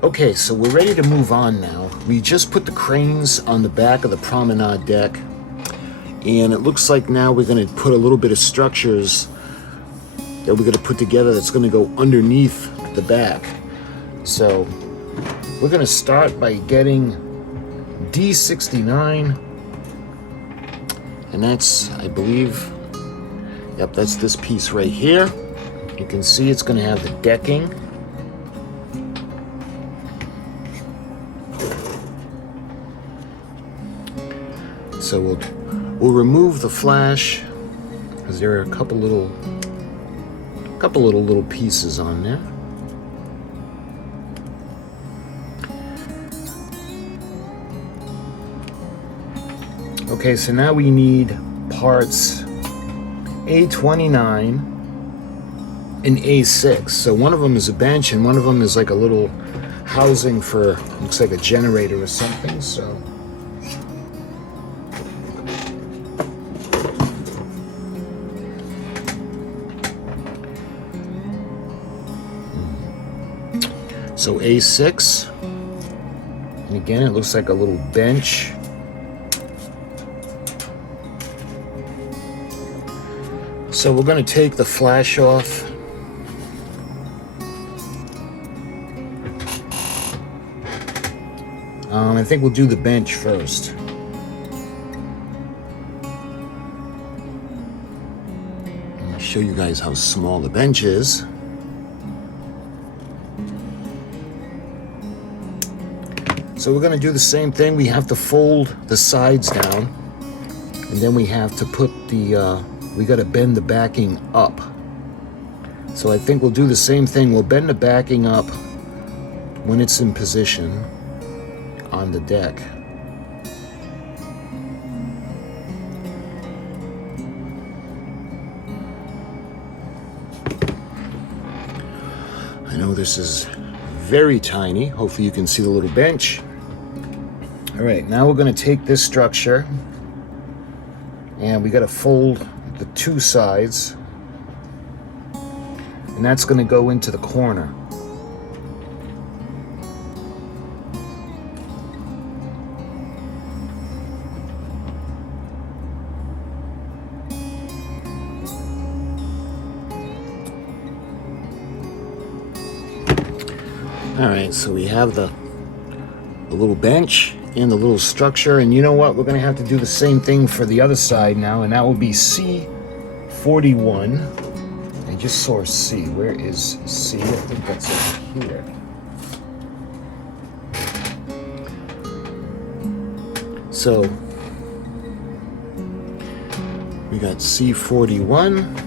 Okay, so we're ready to move on now. We just put the cranes on the back of the promenade deck, and it looks like now we're going to put a little bit of structures that we're going to put together that's going to go underneath the back. So we're going to start by getting D69, and that's, I believe, yep, that's this piece right here. You can see it's going to have the decking. So we'll remove the flash because there are a couple little pieces on there. Okay, so now we need parts A29 and A6. So one of them is a bench and one of them is like a little housing for, looks like a generator or something. So A6, and again it looks like a little bench. So we're going to take the flash off. I think we'll do the bench first. I'll show you guys how small the bench is. So we're going to do the same thing. We have to fold the sides down, and then we have to put the, we got to bend the backing up. So I think we'll do the same thing. We'll bend the backing up when it's in position on the deck. I know this is very tiny. Hopefully you can see the little bench. All right, now we're going to take this structure and we got to fold the two sides, and that's going to go into the corner. All right, so we have the little bench and the little structure, and you know what? We're going to have to do the same thing for the other side now, and that will be C41. I just saw C. Where is C? I think that's over here. So we got C41.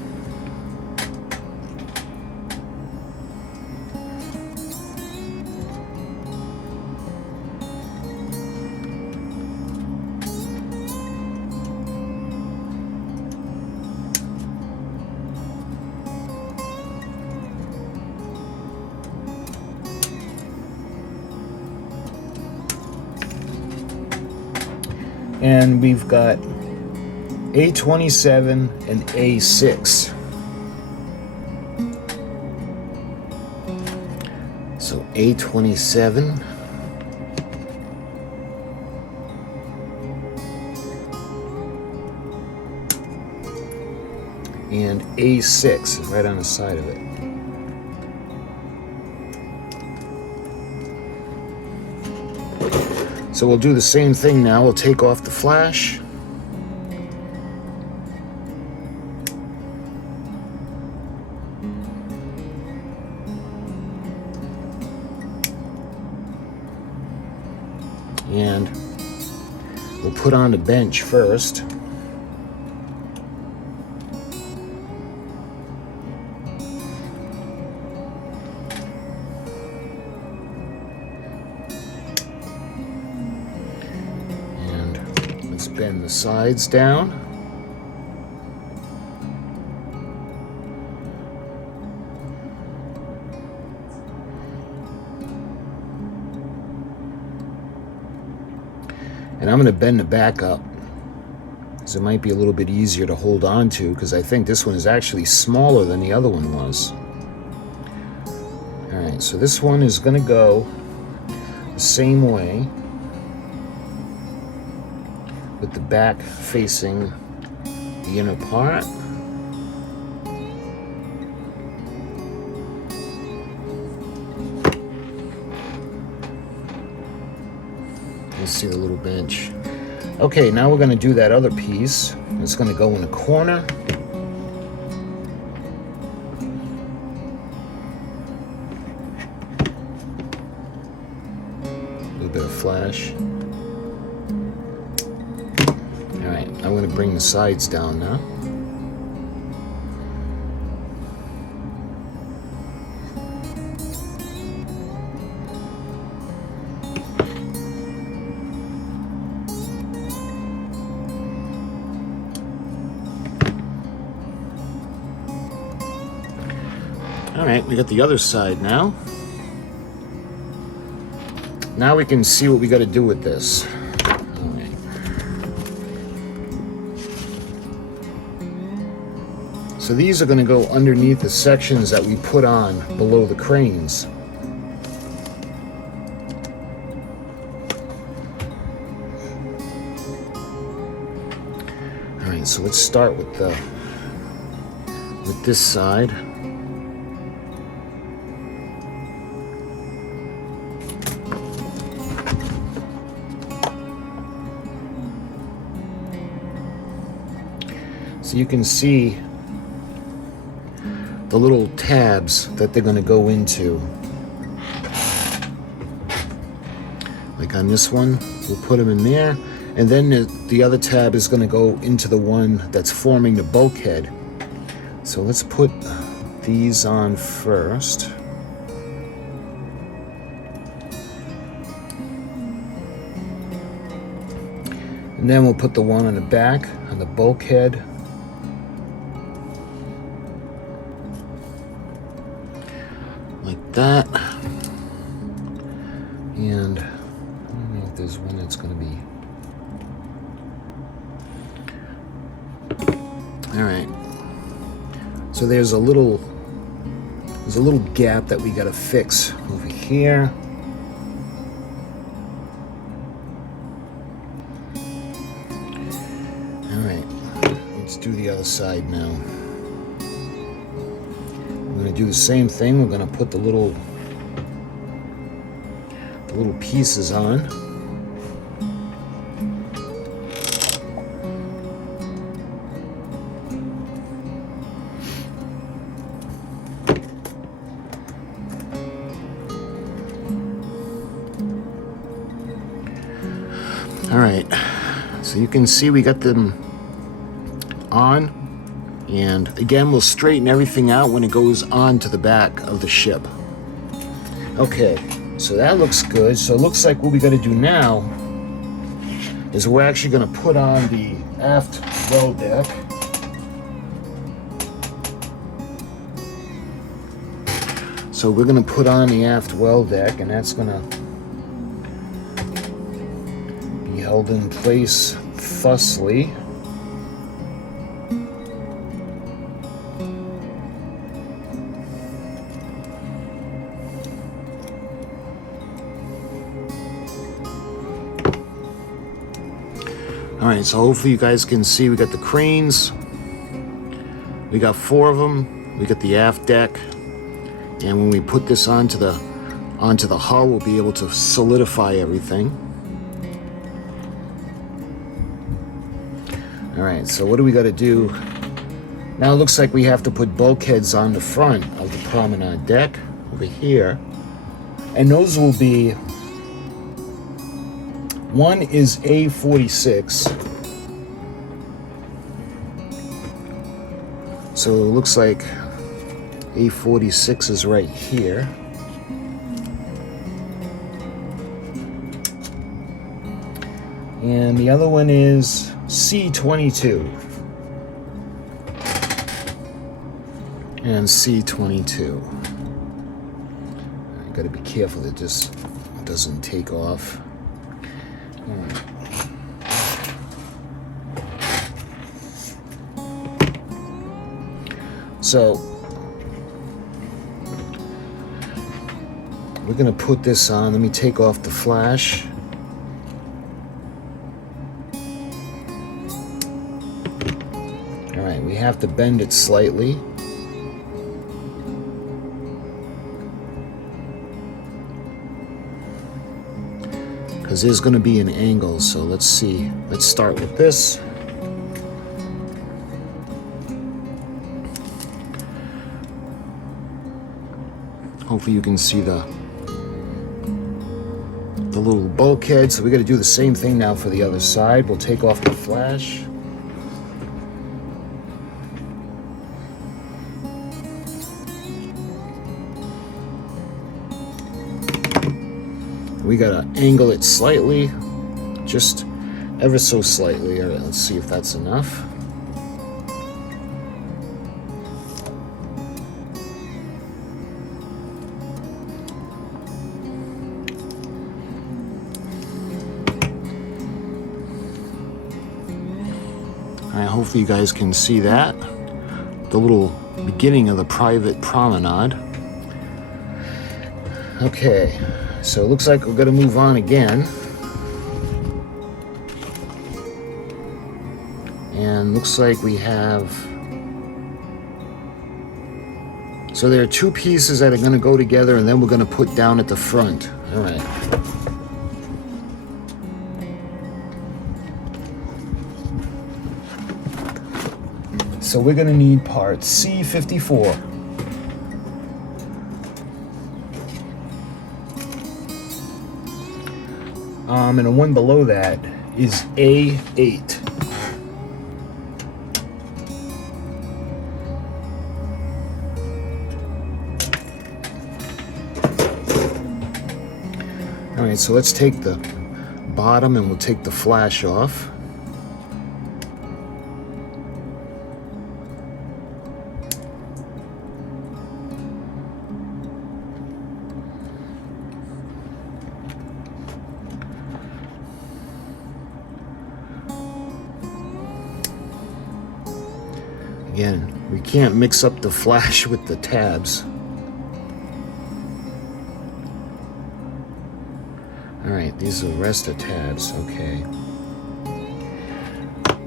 And we've got A27 and A6. So A27 and A6 is right on the side of it. So we'll do the same thing now. We'll take off the flash. And we'll put on the bench first. Bend the sides down. And I'm going to bend the back up because it might be a little bit easier to hold on to, because I think this one is actually smaller than the other one was. All right, so this one is going to go same way, with the back facing the inner part. You see the little bench. Okay, now we're going to do that other piece. It's going to go in the corner. A little bit of flash. Alright, I'm going to bring the sides down now. Alright, we got the other side now. Now we can see what we got to do with this. Alright. So these are going to go underneath the sections that we put on below the cranes. Alright, so let's start with this side. So you can see the little tabs that they're going to go into. Like on this one, we'll put them in there. And then the other tab is going to go into the one that's forming the bulkhead. So let's put these on first. And then we'll put the one on the back, on the bulkhead. Like that. And I don't know if there's one that's going to be. All right. So there's a little gap that we got to fix over here. All right. Let's do the other side now. We're going to do the same thing. We're going to put the little pieces on. All right. So you can see we got them on. And again, we'll straighten everything out when it goes on to the back of the ship. Okay, so that looks good. So it looks like what we got to do now is we're actually going to put on the Aft Well Deck. So we're going to put on the Aft Well Deck, and that's going to be held in place thusly. Alright, so hopefully you guys can see we got the cranes. We got 4 of them. We got the aft deck. And when we put this onto the hull, we'll be able to solidify everything. Alright, so what do we got to do? Now it looks like we have to put bulkheads on the front of the Promenade Deck over here. And those will be, one is A46. So it looks like A46 is right here. And the other one is C22. And C22. I gotta be careful that this doesn't take off. All right. So we're gonna put this on. Let me take off the flash. All right, we have to bend it slightly. Because there's going to be an angle, so let's see. Let's start with this. Hopefully you can see the little bulkhead. So we got to do the same thing now for the other side. We'll take off the flash. We gotta angle it slightly, just ever so slightly. All right, let's see if that's enough. All right, hopefully you guys can see that. The little beginning of the private promenade. Okay. So it looks like we're going to move on again. And looks like we have... So there are two pieces that are going to go together, and then we're going to put down at the front. All right. So we're going to need part C54. And the one below that is A8. All right, so let's take the bottom and we'll take the flash off. Again, we can't mix up the flash with the tabs. All right, these are the rest of tabs, okay.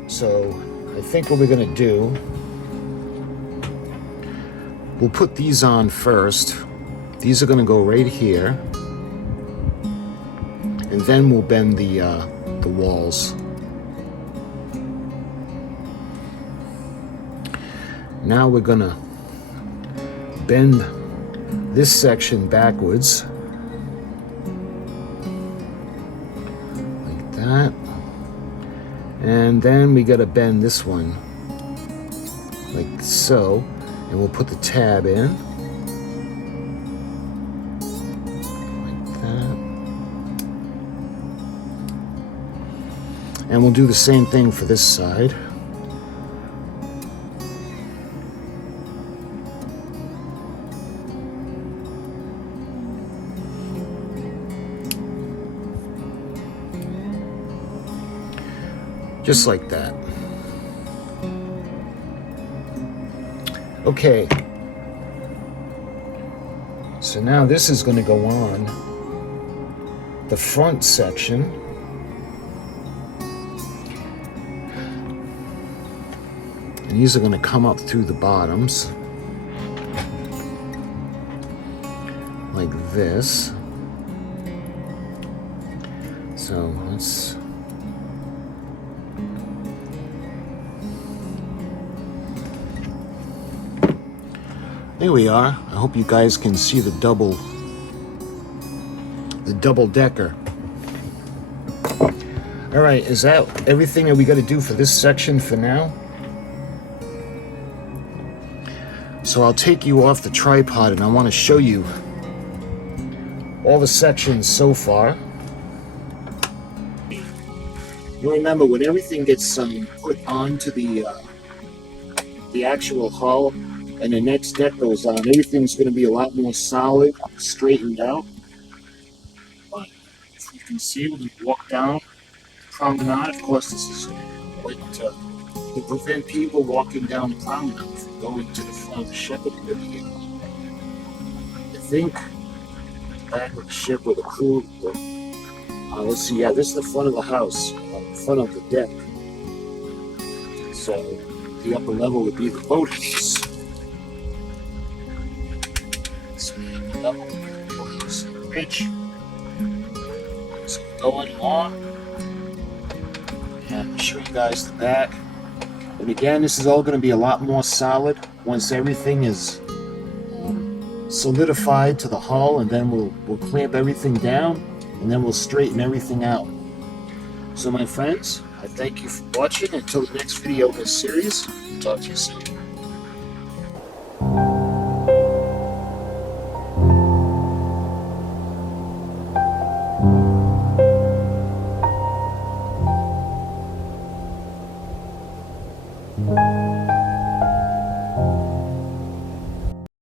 So I think what we're gonna do, we'll put these on first. These are gonna go right here. And then we'll bend the walls. Now we're gonna bend this section backwards, like that. And then we gotta bend this one, like so. And we'll put the tab in, like that. And we'll do the same thing for this side. Just like that. Okay. So now this is going to go on the front section. And these are going to come up through the bottoms. Like this. So let's... There we are. I hope you guys can see the double decker. All right, is that everything that we got to do for this section for now? So I'll take you off the tripod and I want to show you all the sections so far. You remember when everything gets put onto the actual hull, and the next deck goes on, everything's going to be a lot more solid, straightened out. But as you can see, when you walk down Promenade, of course this is what to prevent people walking down the Promenade from going to the front of the Shepherd Building. I think back of the ship with a crew here. Let's see, yeah, this is the front of the house, the front of the deck. So the upper level would be the boathouse. So the upper level would be the boathouse bridge. So going along, and I'll show you guys the back. And again, this is all going to be a lot more solid once everything is solidified to the hull, and then we'll clamp everything down, and then we'll straighten everything out. So my friends, I thank you for watching. Until the next video in this series, talk to you soon.